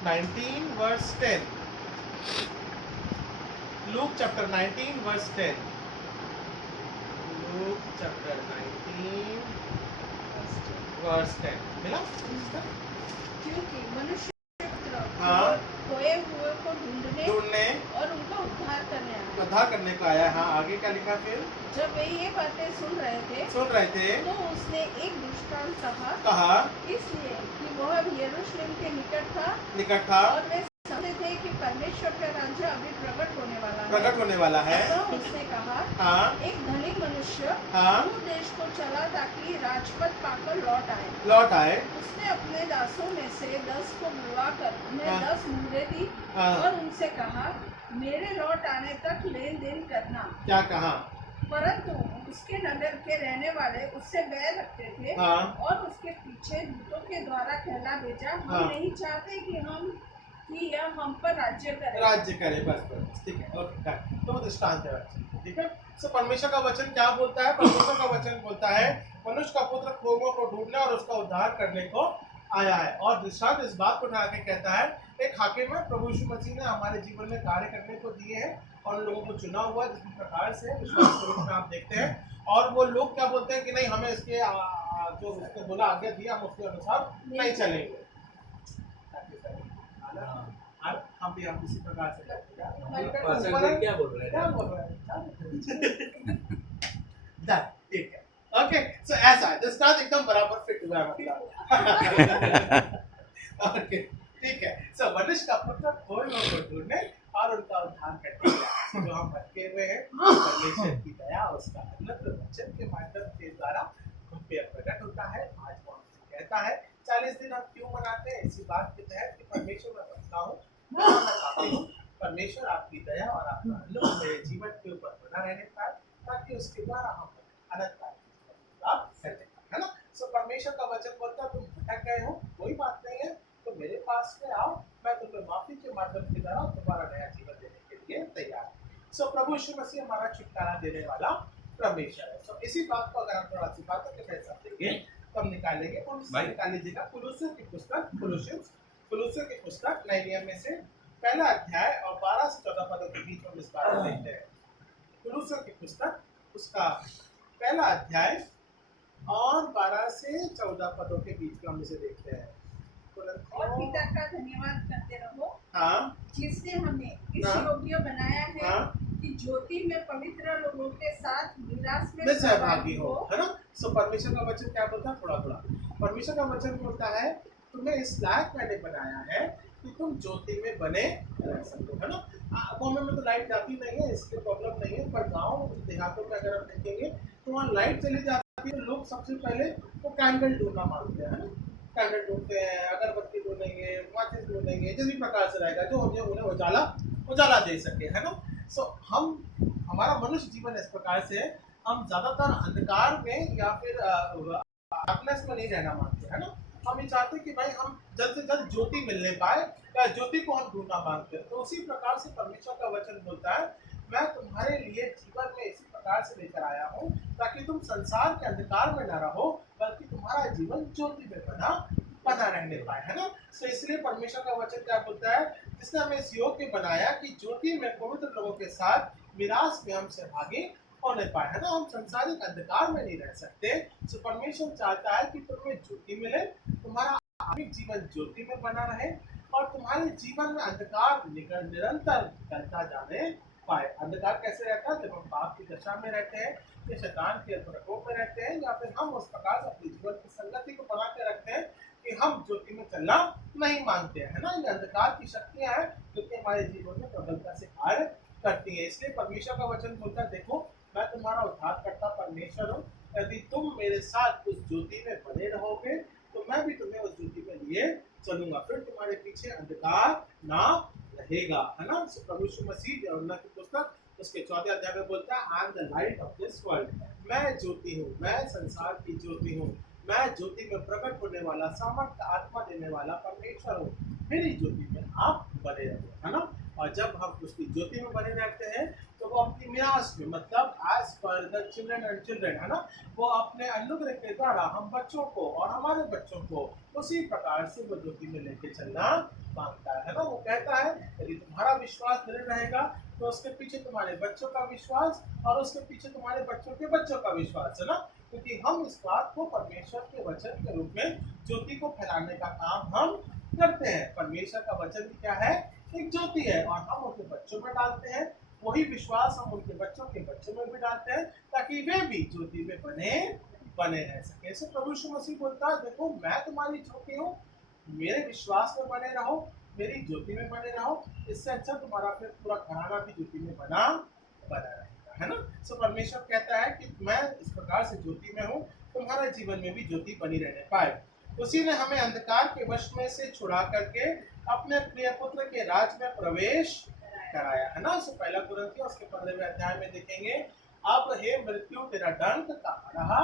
19 verse 10. Luke chapter 19 verse 10. Luke chapter 19 verse 10. मिला? क्योंकि मनुष्य पुत्र हाँ। खोए हुए को ढूंढने और उनका उद्धार करने आया। उद्धार करने को आया। हाँ, आगे क्या लिखा फिर? जब वे ये बातें सुन रहे थे तो उसने एक दृष्टांत कहा इसलिए कि वह यरूशलेम के निकट था और वे समझते थे कि परमेश्वर का राज्य अभी प्रकट होने वाला है। तो उसने कहा, हाँ। एक धनिक मनुष्य हाँ। दूर देश को चला ताकि राजपद पाकर लौट आए। उसने अपने दासों में से 10 को बुलवाकर उन्हें हाँ। 10 मुद्दे दी हाँ। और उनसे कहा, मेरे लौट आने तक लेन देन करना। क्या कहा? परंतु उसके नगर के रहने वाले उससे बैर रखते थे। हाँ। और उसके पीछे दूतों के द्वारा कहला भेजा, हम हाँ। नहीं चाहते कि यह हम पर राज्य करे। बस ठीक है। ओके, तो वो दृष्टांत है। ठीक है। सो परमेश्वर का वचन क्या बोलता है? परमेश्वर का वचन बोलता है मनुष्य का पुत्र खोगों को ढूंढने और उसका उद्धार करने को आया है। और दृष्टांत इस बात को उठा के कहता है, एक हाकिम है, प्रभु यीशु मसीह ने हमारे जीवन में कार्य करने को दिए हैं और उन लोगों को चुना हुआ है जिस प्रकार से विश्वास के रूप में आप देखते हैं। और वो लोग क्या बोलते हैं कि नहीं, हमें इसके जो उसने बोला आज्ञा दिया हम उसके अनुसार नहीं चलेंगे। हम भी हम इसी प्रकार से क्या बोल रहे हैं? ठीक है। ओके, सो ऐसा है दृष्टांत एकदम बराबर फिट हुआ है मतलब। ओके, ठीक है। सो मनुष्य का पुत्र खोए हुए को ढूंढने और उनका उद्धार करने के लिए जो हम भटके हुए हैं, परमेश्वर की दया उसका अनंत वचन के माध्यम के द्वारा हम पे प्रकट होता है। आज वो हमसे कहता है 40 दिन हम क्यों मनाते हैं? इसी बात के तहत कि परमेश्वर मैं बचता हूँ, परमेश्वर आपकी दया और आपका अनुग्रह मेरे जीवन के ऊपर बना रहने पाए ताकि उसके द्वारा हम अनंत प्राप्त कर लें, है ना? सो परमेश्वर का वचन बोलता है तुम भटक गए हो, कोई बात नहीं है, तो मेरे पास में आओ, मैं तुम्हें माफी के माध्यम के द्वारा तुम्हारा नया जीवन देने के लिए तैयार हूँ। सो प्रभु यीशु मसीह हमारा छुटकारा देने वाला परमेश्वर है। सो इसी बात को अगर हम थोड़ा सी बातों के साथ समझेंगे तो हम निकालेंगे और निकाल लीजिएगा कुलुस्सियों की पुस्तक, कुलुस्सियों की पुस्तक नए नियम में से पहला अध्याय और 12 से 14 पदों के बीच में इस बात को देखते हैं। कुलुस्सियों की पुस्तक उसका पहला अध्याय और 12 से 14 पदों के बीच में हम इसे देखते हैं। और पिता का धन्यवाद करते रहो, हाँ, जिसने हमें इस हाँ, योग्य बनाया है, हाँ, कि ज्योति में पवित्र लोगों के साथ विलास में सहभागी हो, है ना? सो परमेश्वर का वचन क्या बोलता है? थोड़ा परमेश्वर का वचन बोलता है तुम्हें इस लायक मैंने बनाया है कि तुम ज्योति में बने रह सको, है ना? गाँव में तो लाइट जाती नहीं है, इसकी प्रॉब्लम नहीं है, पर गाँव देहातों में अगर आप देखेंगे तो वहाँ लाइट चली जाती है, लोग सबसे पहले वो कैंडल ढूंढना मांगते हैं, है ना? कैंडल ढूंढते हैं, अगरबत्ती ढूंढेंगे, माचिस ढूंढेंगे, जिस भी प्रकार से रहेगा जो उन्हें उजाला दे सके, है ना? सो हमारा मनुष्य जीवन इस प्रकार से है, हम ज्यादातर अंधकार में या फिर डार्कनेस में नहीं रहना मांगते, है ना? हम ये चाहते हैं कि भाई हम जल्द से जल्द ज्योति मिलने पाए या ज्योति को हम ढूंढना मांगते हैं। तो उसी प्रकार से परमेश्वर का वचन बोलता है मैं तुम्हारे लिए जीवन में इसी प्रकार से लेकर आया हूँ ताकि तुम संसार के अंधकार में न रहो बल्कि तुम्हारा जीवन ज्योति में बना रहने पाए, है ना? तो इसलिए परमेश्वर का वचन क्या बोलता है जिसने हमें इस योग्य बनाया कि ज्योति में पवित्र लोगों के साथ विरास में हम सहभागी होने पाए, है ना? हम संसारिक अंधकार में नहीं रह सकते। तो परमेश्वर चाहता है कि तुम्हें ज्योति मिले, तुम्हारा आत्मिक जीवन ज्योति में बना रहे और तुम्हारे जीवन में अंधकार निरंतर चलता जाने पाए। अंधकार कैसे रहता है? जब हम पाप की दशा में रहते हैं या शैतान के प्रकोप में रहते हैं या फिर हम उस प्रकार से अपने जीवन की संगति को बना के रखते हैं कि हम ज्योति में चलना नहीं मानते हैं, है ना? ये अंधकार की शक्तियां हैं जो कि हमारे जीवन में प्रबलता से कार्य करती है। इसलिए परमेश्वर का वचन बोलता है देखो मैं तुम्हारा उद्धारकर्ता परमेश्वर हूँ, यदि तुम मेरे साथ उस ज्योति में बने रहोगे तो मैं भी तुम्हें उस ज्योति में लिए चलूंगा, फिर तुम्हारे पीछे अंधकार ना रहेगा, है ना? प्रभु यीशु मसीह यूहन्ना की पुस्तक उसके 14 अध्याय में बोलता है I am the light of this world, मैं ज्योति हूँ, मैं संसार की ज्योति हूँ, मैं ज्योति में प्रकट होने वाला सामर्थ्य आत्मा देने वाला परमेश्वर हूँ, मेरी ज्योति में आप बने रहो, है ना? और जब हम उसकी ज्योति में बने रहते हैं तो वो अपनी मिरास में मतलब as per the children and children, है ना? वो अपने अनुग्रह के द्वारा हम बच्चों को और हमारे बच्चों को उसी प्रकार से वो ज्योति में लेके चलना मांगता है ना। वो कहता है यदि तुम्हारा विश्वास दृढ़ रहेगा तो उसके पीछे तुम्हारे बच्चों का विश्वास और उसके पीछे तुम्हारे बच्चों के बच्चों का विश्वास है ना। क्योंकि हम इस बात को परमेश्वर के वचन के रूप में ज्योति को फैलाने का काम हम करते हैं। परमेश्वर का वचन क्या है? एक ज्योति है और हम उनके बच्चों में डालते हैं। वही विश्वास हम उनके बच्चों के बच्चों में भी डालते हैं ताकि वे भी ज्योति में बने रह सके। ऐसे प्रभु यीशु मसीह बोलता है देखो मैं तुम्हारी ज्योति हूँ, मेरे विश्वास में बने रहो, मेरी ज्योति में बने रहो, इससे अच्छा तुम्हारा फिर पूरा घराना भी ज्योति में बना रहेगा, है ना। सो परमेश्वर कहता है कि मैं इस प्रकार से ज्योति में हूँ, तुम्हारे जीवन में भी ज्योति बनी रहने पाए। उसी ने हमें अंधकार के वश में से छुड़ा करके अपने प्रिय पुत्र के राज में प्रवेश कराया, है ना। इसे पहला कुरिन्थियों उसके 15वें अध्याय में देखेंगे। अब हे मृत्यु तेरा दंड कहाँ रहा,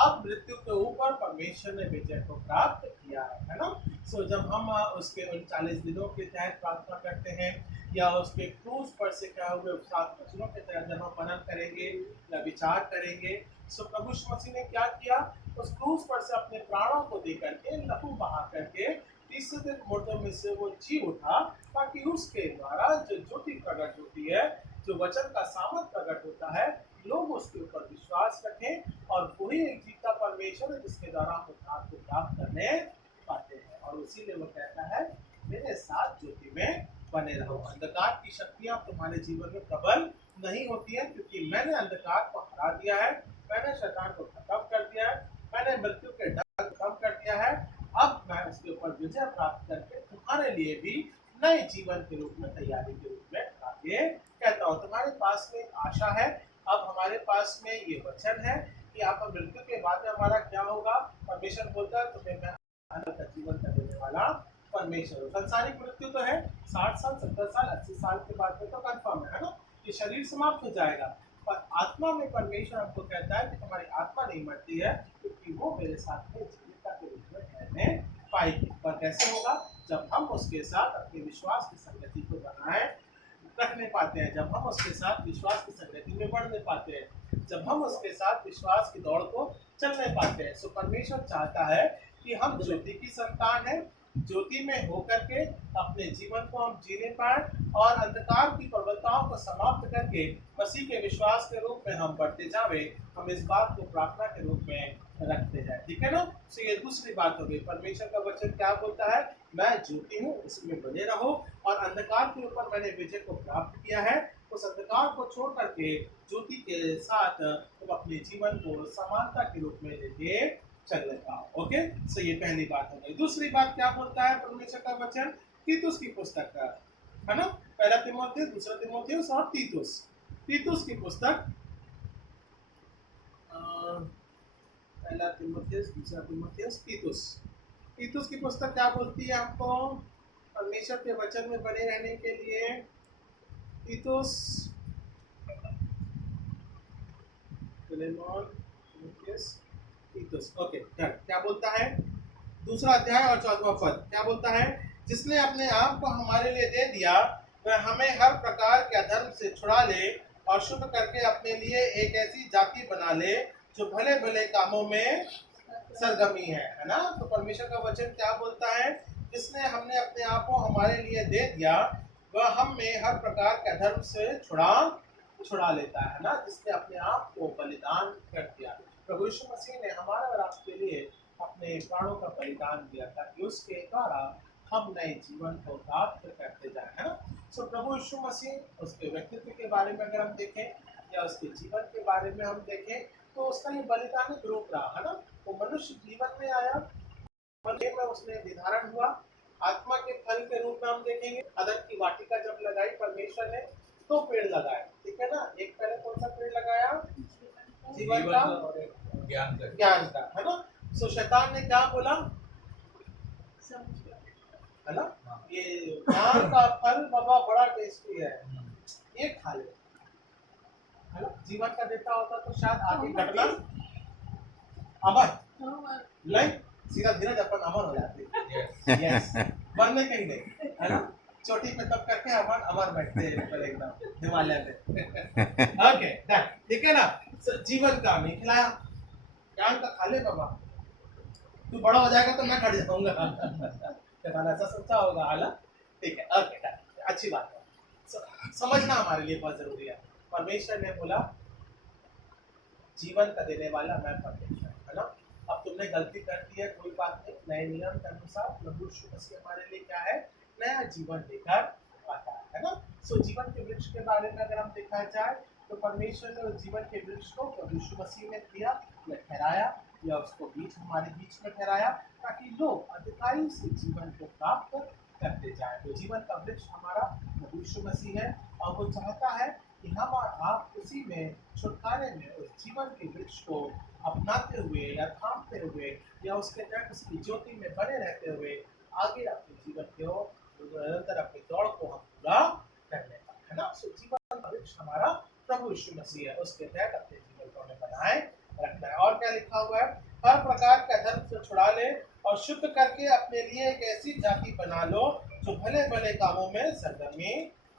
अब मृत्यु के ऊपर परमेश्वर ने विजय को प्राप्त किया है ना। सो जब हम उसके 39 दिनों के तहत प्रार्थना करते हैं या उसके क्रूस पर से क्या हुए 7 वचनों के तहत जब हम मनन करेंगे या विचार करेंगे, सो प्रभु यीशु मसीह ने क्या किया, उस क्रूस पर से अपने प्राणों को दे करके लहू बहा करके तीसरे दिन मुर्दों में से वो जी उठा ताकि उसके द्वारा जो ज्योति प्रकट होती है, जो वचन का सामर्थ प्रकट होता है, लोग उसके ऊपर विश्वास रखें और वही एक जीता परमेश्वर है जिसके द्वारा हम उद्धार को प्राप्त करने पाते हैं। और इसीलिए वो कहता है मेरे साथ ज्योति में बने रहो। अंधकार की शक्तियां तुम्हारे जीवन में प्रबल नहीं होती है क्योंकि मैंने अंधकार को हरा दिया है, मैंने शैतान को खत्म कर दिया है, मैंने मृत्यु के डर को खत्म कर दिया है। अब मैं उसके ऊपर विजय प्राप्त करके तुम्हारे लिए भी नए जीवन के रूप में तैयारी के रूप में आगे कहता हूँ। तुम्हारे पास में आशा है, अब हमारे पास में ये वचन है कि आप मृत्यु के बाद में हमारा क्या होगा। परमेश्वर बोलता है तुम्हें मैं अनंत जीवन का देने वाला परमेश्वर। संसारिक मृत्यु तो है 60 साल 70 साल 80 साल के बाद में तो कंफर्म है ना, ये शरीर समाप्त हो जाएगा। पर आत्मा में परमेश्वर हमको कहता है कि तुम्हारी आत्मा नहीं मरती है क्योंकि वो मेरे साथ में जीविका के रूप में रहने पाएगी। पर कैसे होगा? जब हम उसके साथ अपने विश्वास की संगति को बनाए रखने पाते हैं, जब हम उसके साथ विश्वास की संगति में बढ़ने पाते हैं, जब हम उसके साथ विश्वास की दौड़ को चलने पाते हैं। सो परमेश्वर चाहता है कि हम ज्योति की संतान हैं, ज्योति में होकर के अपने जीवन को हम जीने पाए और अंधकार की प्रबलताओं को समाप्त करके मसीह के विश्वास के रूप में हम बढ़ते जावे। हम इस बात को प्रार्थना के रूप में रखते हैं, ठीक है ना। तो ये दूसरी बात हो गई। परमेश्वर का वचन क्या बोलता है? मैं ज्योति हूँ, इसमें बने रहो और अंधकार के ऊपर मैंने विजय को प्राप्त किया है। उस अंधकार को छोड़ करके ज्योति के साथ तुम अपने जीवन को समानता के रूप में लेके चलने का। ओके, सो ये पहली बात हो गई। दूसरी बात क्या बोलता है परमेश्वर का वचन? तीतुस की पुस्तक का, है ना। पहला तीमुथियुस, दूसरा तीमुथियुस और तीतुस। तीतुस की पुस्तक, पहला तीमुथियुस, दूसरा तीमुथियुस, तीतुस। तीतुस की पुस्तक क्या बोलती है हमको परमेश्वर के वचन में बने रहने के लिए? तीतुस, फिलेमोन, तीमुथियुस, तीतुस। ओके, क्या बोलता है? दूसरा अध्याय और 14वां पद क्या बोलता है? जिसने अपने आप को हमारे लिए दे दिया वह हमें हर प्रकार के अधर्म से छुड़ा ले और शुद्ध करके अपने लिए एक ऐसी जाति बना ले जो भले भले कामों में सरगमी है ना। तो परमेश्वर का वचन क्या बोलता है? जिसने हमने अपने आप को हमारे लिए दे दिया वह हम में हर प्रकार के अधर्म से छुड़ा लेता है ना, जिसने अपने आप को बलिदान कर दिया। प्रभु यीशु मसीह ने हमारा और आपके लिए अपने प्राणों का बलिदान दिया ताकि उसके द्वारा हम नए जीवन को प्राप्त करते जाएं, है ना। सो प्रभु यीशु मसीह, उसके व्यक्तित्व के बारे में अगर हम देखें या उसके जीवन के बारे में हम देखें तो उसका ये बलिदानिक रूप रहा, है ना। वो मनुष्य जीवन में आया, मन में उसने निर्धारण हुआ, आत्मा के फल के रूप में हम देखेंगे। अदन की वाटिका जब लगाई परमेश्वर ने तो पेड़ लगाए, ठीक है ना। एक पहले कौन सा पेड़ लगाया? जीवन का, ज्ञान का, है ना। सो शैतान ने क्या बोला, है ना, ये ज्ञान का फल बाबा बड़ा टेस्टी है, ये खा ले, है ना। जीवन का देता होता तो शायद आगे घटना अमर लाइक सीधा धीरज अपन अमर हो जाते। यस, बनने कहीं नहीं, है ना। चोटी पे तब करके अपन अमर बैठते हैं एकदम हिमालय में। ओके, ठीक है ना। जीवन का नहीं खिलाया, ज्ञान का खा ले बाबा, तू बड़ा हो जाएगा तो मैं घट जाऊंगा। ऐसा सोचा होगा, हालांकि ठीक है, ओके, अच्छी बात है। समझना हमारे लिए बहुत जरूरी है। परमेश्वर ने बोला जीवन का देने वाला मैं परमेश्वर, है ना। अब तुमने गलती कर दी है, कोई बात नहीं, नए नियम के अनुसार प्रभु यीशु मसीह हमारे लिए क्या है, नया जीवन लेकर आता है ना। सो जीवन के वृक्ष के बारे में अगर हम देखा जाए तो परमेश्वर ने उस जीवन के वृक्ष को प्रभु यीशु मसीह ने दिया या ठहराया, या उसको हमारे बीच में ठहराया, ताकि लोग अधिकारी से जीवन को प्राप्त करते जाए। तो जीवन का वृक्ष हमारा प्रभु यीशु मसीह है, और वो चाहता है कि हम और आप उसी में छुटकारे में उस जीवन के वृक्ष को अपनाते हुए या थामते हुए या उसके तहत उसकी ज्योति में बने रहते हुए आगे अपने जीवन के निरंतर अपनी दौड़ को हम पूरा करने का, है ना। सो जीवन का वृक्ष हमारा प्रभु यीशु मसीह है, उसके तहत अपने जीवन को हमें बनाए रखना है। और क्या लिखा हुआ है, हर प्रकार का धर्म से छुड़ा ले और शुद्ध करके अपने लिए एक ऐसी जाति बना लो जो भले भले कामों में सरगर्मी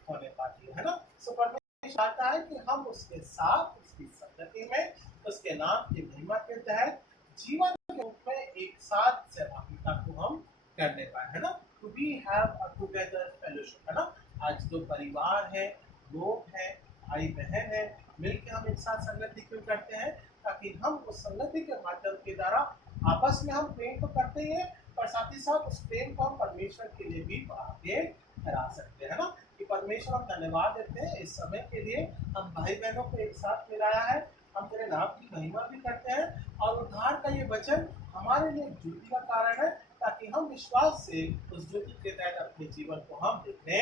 होने पाती है ना। सो परमेश्वर चाहता है कि हम उसके साथ उसकी संगति में उसके नाम की महिमा के तहत जीवन के रूप में एक साथ सहभागिता को हम करने पाए, है ना। To be have a together fellowship, है ना। आज जो परिवार है, लोग हैं, भाई बहन है, मिलकर हम एक साथ संगति क्यों करते हैं, ताकि हम उस संगति के माध्यम के द्वारा आपस में हम प्रेम तो करते ही हैं, और साथ ही साथ उस प्रेम को हम परमेश्वर के लिए भी आगे करा सकते हैं ना। कि परमेश्वर हम धन्यवाद देते हैं इस समय के लिए, हम भाई बहनों को एक साथ मिलाया है, हम तेरे नाम की महिमा भी करते हैं, और उद्धार का ये वचन हमारे लिए ज्योति का कारण है, ताकि हम विश्वास से उस ज्योति के तहत अपने जीवन को हम देखने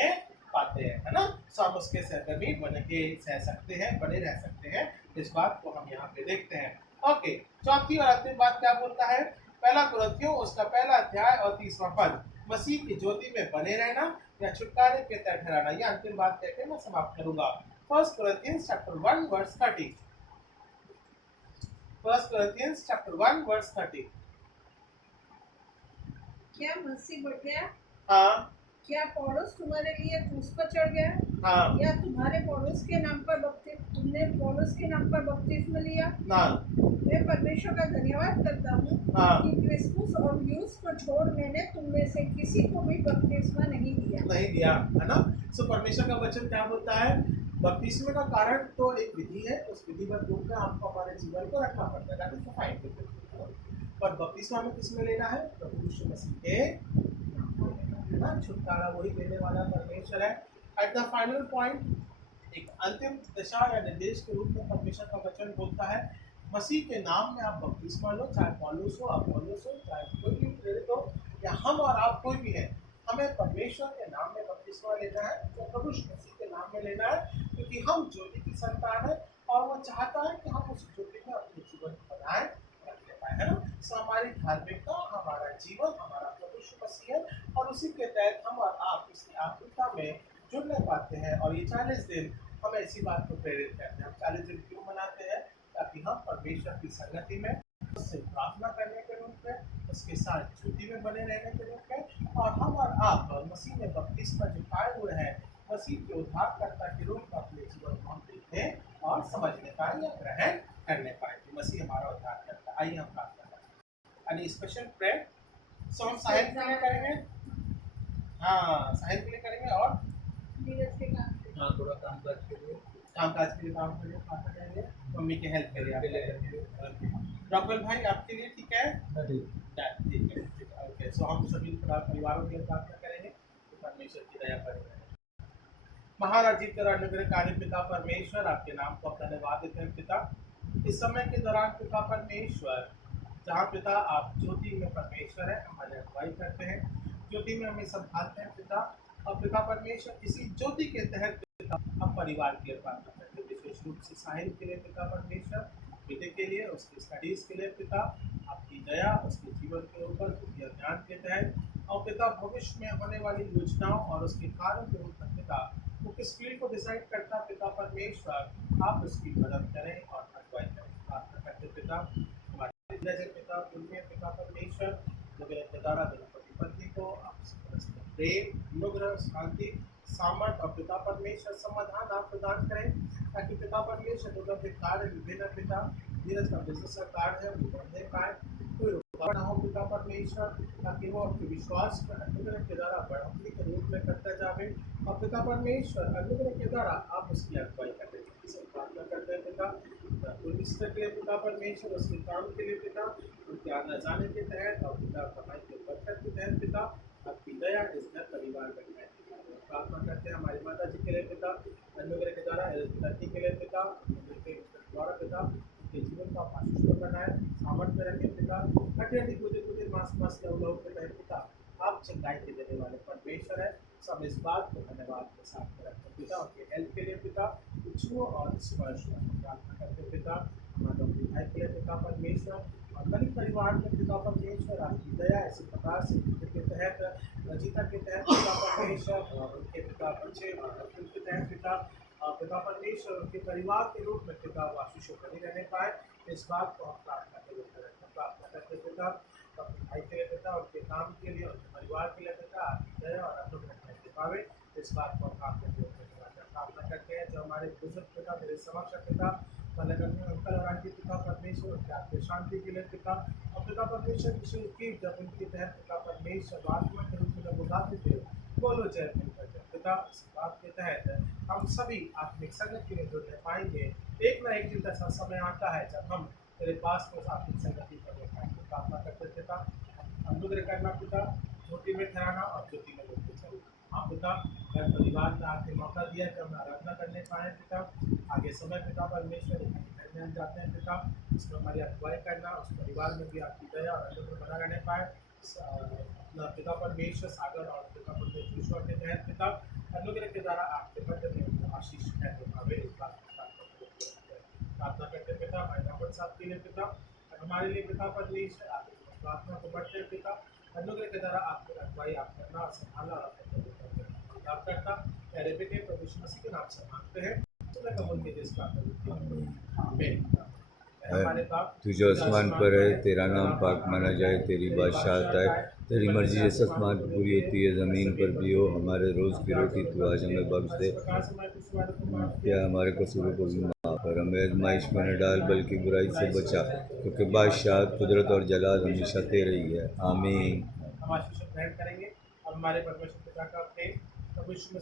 पाते हैं, है ना। सो हम उसके सहकर्मी बन के सह सकते हैं, बने रह सकते हैं, इस बात को हम यहाँ पे देखते हैं। ओके, चौथी और अंतिम बात क्या बोलता है, पहला कुरिन्थियों उसका पहला अध्याय और 30वां पद, मसीह की ज्योति में बने रहना या छुटकारे के तहत ठहराना। यह अंतिम बात कहकर मैं समाप्त करूंगा। 1 Corinthians chapter 1 verse 30। 1 Corinthians chapter 1 verse 30। क्या मसीह बढ़ गया? हाँ। क्या पौलुस तुम्हारे लिए क्रूस पर चढ़ गया? हाँ। या तुमने पौलुस के नाम पर बपतिस्मा लिया? ना। मैं परमेश्वर का धन्यवाद करता हूँ कि क्रिस्पुस और यूस को छोड़ मैंने तुम में से किसी को भी बपतिस्मा नहीं दिया, है ना। सो परमेश्वर का वचन क्या बोलता है, बपतिस्मे का कारण तो एक विधि है, उस विधि में डूबकर हमको हमारे जीवन को रखना पड़ता है, पर बपतिस्मा में किसमें लेना है, प्रभु यीशु मसीह के ना। छुटकारा वही देने वाला परमेश्वर है। एट द फाइनल पॉइंट एक अंतिम दिशा या निर्देश के रूप में परमेश्वर का वचन बोलता है, मसीह के नाम में आप बपतिस्मा लो, चाहे पौलुस हो, अपोलोस हो, चाहे कोई भी प्रेरित हो, या हम और आप कोई भी है, हमें परमेश्वर के नाम में बपतिस्मा लेना है, तो प्रभु मसीह के नाम में लेना है, क्योंकि हम ज्योति की संतान है, और वो चाहता है कि हम उस ज्योति में अपने जीवन को बनाए रखने पाए, है ना। सो हमारी धार्मिकता, हमारा जीवन, हमारा प्रभु मसीह है, और उसी के तहत हम और आप उसकी आत्मिकता में जुड़ने पाते हैं। और ये 40 दिन हमें इसी बात को प्रेरित करते हैं। हम 40 दिन क्यों मनाते हैं, ताकि हम परमेश्वर की संगति में उससे प्रार्थना करने के रूप में, उसके साथ ज्योति में बने रहने के रूप में, और हम और आप मसीह में बपतिस्मा जो पाए हुए हैं, मसीह के उद्धारकर्ता के रूप में अपने जीवन को हम देखने और समझने पाए या ग्रहण करने पाए। तो मसीह हमारा उद्धार करता है। आइए हम प्रार्थना करें। Any special prayer? सो हम साहिल के लिए करेंगे, हाँ साहिल के लिए करेंगे, और थोड़ा कामकाज के लिए काम प्रार्थना करेंगे, मम्मी के हेल्प के लिए। डॉक्टर भाई आपके लिए ठीक है? ठीक है, ओके। सो हम सभी परिवारों के लिए प्रार्थना करेंगे तो परमेश्वर की दया बनी रहे। महान अजीत और अनुग्रहकारी पिता परमेश्वर, आपके नाम को धन्यवाद देते हैं पिता। इस समय के दौरान पिता परमेश्वर, जहाँ पिता आप ज्योति में परमेश्वर है, हमारे अगुवाई करते हैं, ज्योति में हमें संभालते हैं पिता। और पिता परमेश्वर इसी ज्योति के तहत पिता हम परिवार के लिए प्रार्थना करते हैं, विशेष रूप से साहिल के लिए पिता परमेश्वर, बेटे के लिए, उसकी स्टडीज के लिए पिता आपकी दया उसके जीवन के ऊपर, उसके ज्ञान के तहत, और पिता भविष्य में होने वाली योजनाओं और उसके कार्यों के रूप में पिता वो किस फील्ड को डिसाइड करता पिता परमेश्वर, आप उसकी मदद करें और अगुवाई करें। प्रार्थना करते पिता हमारे पिता पिता परमेश्वर, पिता पति को आप प्रेम, अनुग्रह, शांति, सामर्थ और पिता परमेश्वर समाधान आप प्रदान करें, ताकि पिता परमेश्वर के कार्य विभिन्न पिता धीरज का बिजनेस का कार्य है वो बढ़ने पाए, कोई रुकावट ना हो पिता परमेश्वर, ताकि वो अपने विश्वास में अनुग्रह के द्वारा बढ़ोतरी के रूप में करता जावे और पिता परमेश्वर अनुग्रह के द्वारा आप उसकी अगुवाई करते हैं। प्रार्थना करते हैं पिता पुलिस के लिए पिता परमेश्वर उसके काम के लिए पिता उनके आना जाने के तहत और पिता कमाई के बरकत के तहत पिता आपकी दया इस घर परिवार में है। प्रार्थना करते हैं हमारी माता जी के लिए पिता अनुग्रह के द्वारा धरती के लिए पिता उनके द्वारा पिता उनके जीवन का आशीष बनाए सामर्थ्य रखे पिता हटे हटी कूदे मास के अवलोक के तहत पिता आप चंगाई के देने वाले परमेश्वर है। सब इस बात को धन्यवाद के साथ रखते पिता उनके हेल्थ के लिए पिता छुओ और स्पर्श प्रार्थना करते पिता हमारे भाई के लिए पिता परमेश्वर और गरीब परिवार में पिता परमेश्वर आपकी दया इसी प्रकार से के तहत रजिता के तहत पिता परमेश्वर और उनके पिता बच्चे और अब्दुल के तहत पिता पिता परमेश्वर उनके परिवार के रूप में पिता आशीष बनी रहने पाए इस बात को हम प्रार्थना करते पिता अपने भाई के लिए पिता उनके काम के लिए उनके परिवार के लिए पिता आपकी दया और अनुग्रह के पावे इस बात को हम प्रार्थना करते हैं जो हमारे बुजुर्ग पिता मेरे समक्ष पिता अंकल और आंटी पिता परमेश्वर उनके आपके शांति के लिए पिता और पिता परमेश्वर की जब उनके तहत पिता परमेश्वर आत्मा के रूप में जब उगाते थे बोलो जय पिता इस बात के तहत हम सभी आत्मिक संगति में जुड़ने पाएंगे एक ना एक दिन ऐसा समय आता है जब हम तेरे पास में आत्मिक संगति करने पाएंगे प्रार्थना करते पिता अनुग्रह करना पिता ज्योति में ठहराना और ज्योति में लेते चलना हाँ पिता घर परिवार में आके मौका दिया कि हम आराधना करने पाए पिता आगे समय पिता परमेश्वर घर में जाते हैं पिता उसमें हमारी अगुवाई करना उस परिवार में भी आपकी दया और अनुग्रह बना रहने पाए पिता परमेश्वर सागर और पिता परमेश्वर के तहत पिता अनुग्रह के द्वारा आपके पद में आशीष है इस बात प्रार्थना करते पिता हमारे नंबर साहब के लिए पिता हमारे लिए पिता परमेश्वर आपकी प्रार्थना को बढ़ते हैं पिता अनुग्रह के द्वारा आपकी अगुवाई आप करना और संभालना और आप करता प्यारे बेटे प्रभु यीशु मसीह के नाम से मांगते हैं कबूल कीजिए इस प्रार्थना आमीन। तू जो आसमान पर है तेरा नाम पाक माना जाए तेरी बादशाहत आए तेरी मर्जी जैसे आसमान पर पूरी होती है ज़मीन पर भी हो हमारे रोज़ की रोटी तू आज हमें बख्श दे क्या हमारे कसूरों को भी माफ़ कर हमें आजमाइश में न डाल बल्कि बुराई से बचा क्योंकि बादशाहत कुदरत और जलाल हमेशा तेरे ही है आमीन। हम आशीष ग्रहण करेंगे और हमारे परमेश्वर पिता का प्रेम प्रभु यीशु मसीह